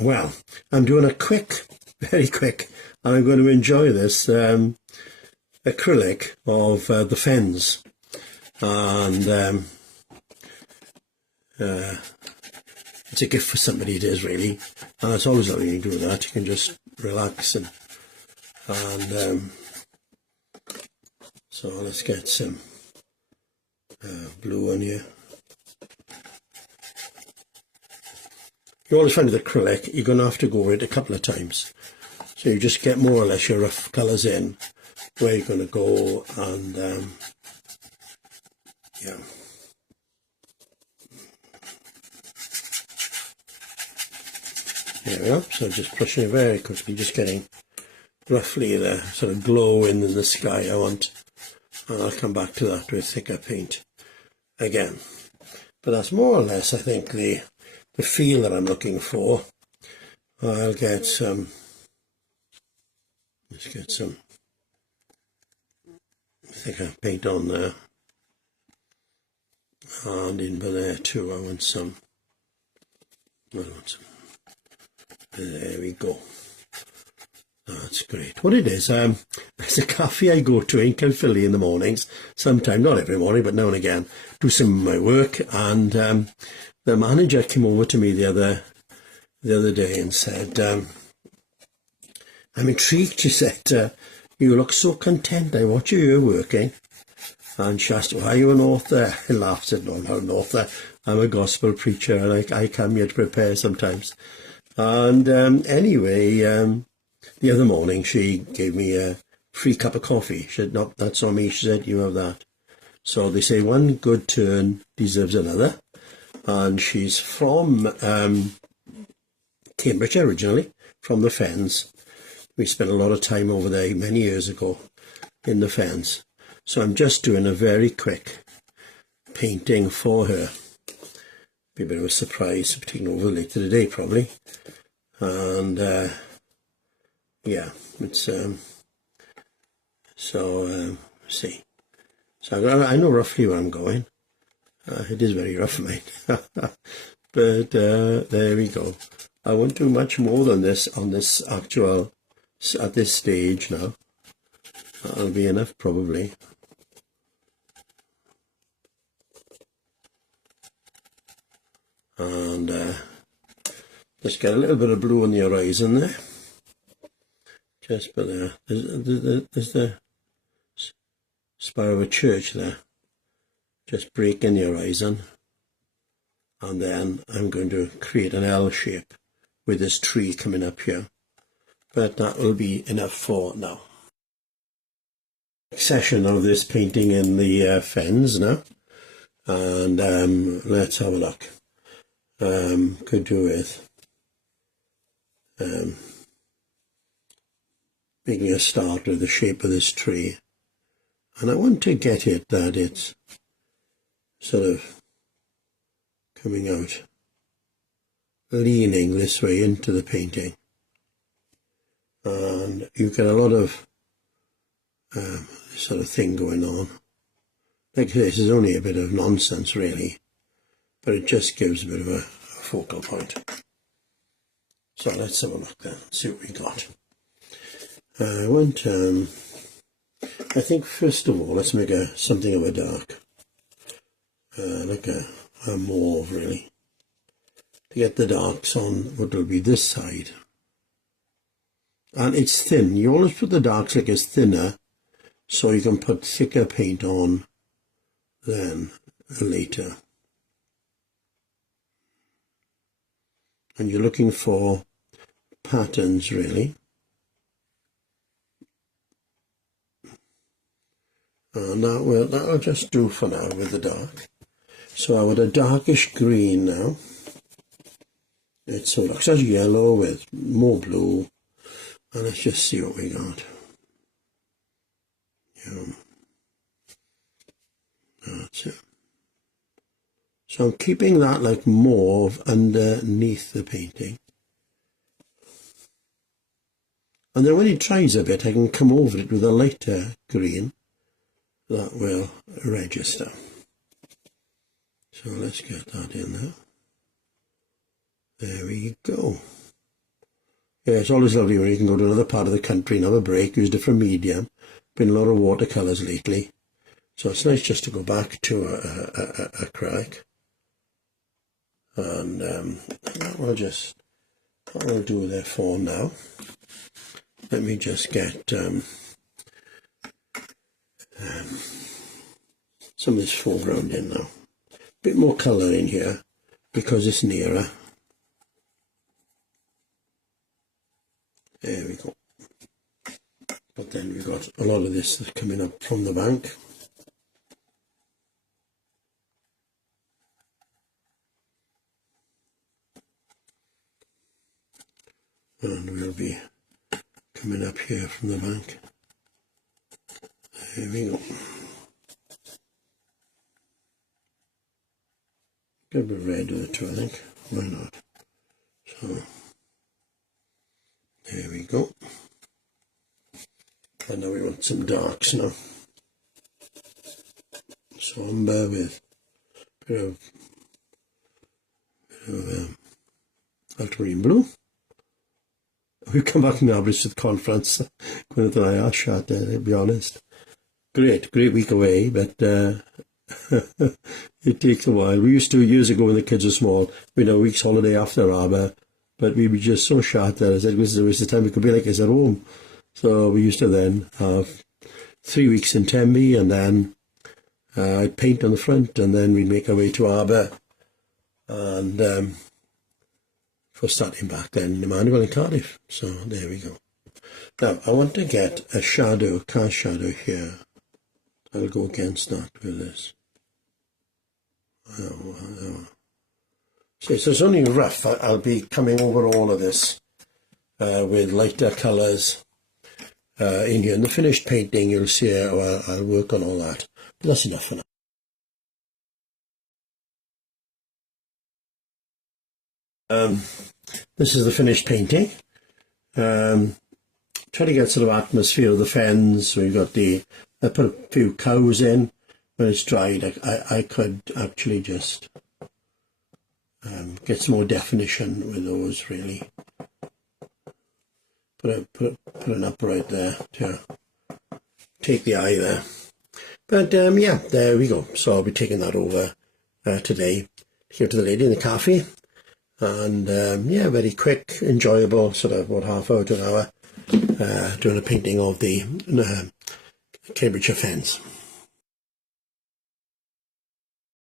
Well, I'm doing a quick, very quick, and I'm going to enjoy this acrylic of the Fens, and it's a gift for somebody, it is really, and it's always lovely to do that. You can just relax and so let's get some blue on here. You always find with acrylic you're going to have to go over it a couple of times, so you just get more or less your rough colours in where you're going to go, and yeah. There we are. So just brushing it very quickly, just getting roughly the sort of glow in the sky I want, and I'll come back to that with thicker paint again. But that's more or less, I think, the feel that I'm looking for. I'll get some, let's get some thicker paint on there, and in by there too. I want some, there we go. That's great. What it is, there's a cafe I go to in Kilfilly in the mornings, sometime, not every morning, but now and again, do some of my work, and the manager came over to me the other day and said, I'm intrigued, she said, you look so content, I watch you working. And she asked, why are you an author? I laughed, said, no, I'm not an author, I'm a gospel preacher, and I come here to prepare sometimes. And anyway, the other morning she gave me a free cup of coffee. She said, no, that's on me, she said, you have that. So they say one good turn deserves another. And she's from Cambridgeshire originally, from the Fens. We spent a lot of time over there many years ago in the Fens. So I'm just doing a very quick painting for her. Be a bit of a surprise, taking over later today probably. And yeah, it's see. So I know roughly where I'm going. It is very rough, mate. But there we go. I won't do much more than this on this actual, at this stage now. That'll be enough probably. And just get a little bit of blue on the horizon there. Just by there. There's the spire of a church there. Just breaking the horizon, and then I'm going to create an L shape with this tree coming up here, but that will be enough for now. Session of this painting in the Fens now, and let's have a look. Could do with making a start with the shape of this tree, and I want to get it that it's sort of coming out, leaning this way into the painting, and you get a lot of this sort of thing going on. Like this is only a bit of nonsense really, but it just gives a bit of a focal point. So let's have a look then, see what we got. I think first of all let's make something of a dark. Like a mauve really, to get the darks on what will be this side. And it's thin. You always put the darks like it's thinner, so you can put thicker paint on then later. And you're looking for patterns really. And that'll just do for now with the dark. So I want a darkish green now. It sort of looks as yellow with more blue, and let's just see what we got. Yeah. That's it. So I'm keeping that like mauve underneath the painting. And then when it dries a bit, I can come over it with a lighter green. That will register. So let's get that in there. There we go. Yeah, it's always lovely when you can go to another part of the country and have a break, use different medium. Been a lot of watercolours lately, so it's nice just to go back to acrylic. And I'll do there for now. Let me just get some of this foreground in now. A bit more colour in here because it's nearer. There we go. But then we've got a lot of this that's coming up from the bank. And we'll be coming up here from the bank. There we go. Get a bit of red with it too, I think. Why not? So, there we go. And now we want some darks now. So umber with a bit of ultramarine blue. We've come back from the Aberystwyth conference. Gwyneth and I are shot there, to be honest. Great week away, but it takes a while. We used to, years ago when the kids were small, we'd have a week's holiday after Aber, but we were just so shot there. I said, this is a waste of time. We could be like us at home. So we used to then have 3 weeks in Temby, and then I'd paint on the front, and then we'd make our way to Aber. And for starting back then in Emmanuel and Cardiff. So there we go. Now I want to get a shadow, cast shadow here. I'll go against that with this. So it's only rough. I'll be coming over all of this with lighter colours in here. In the finished painting you'll see I'll work on all that. But that's enough for now. This is the finished painting. Try to get sort of atmosphere of the fens. We've got I put a few cows in. When it's dried, I could actually just get some more definition with those, really. Put an upright there to take the eye there. But yeah, there we go. So I'll be taking that over today to give to the lady in the cafe. And yeah, very quick, enjoyable, sort of about half hour to an hour, doing a painting of the Cambridgeshire Fens.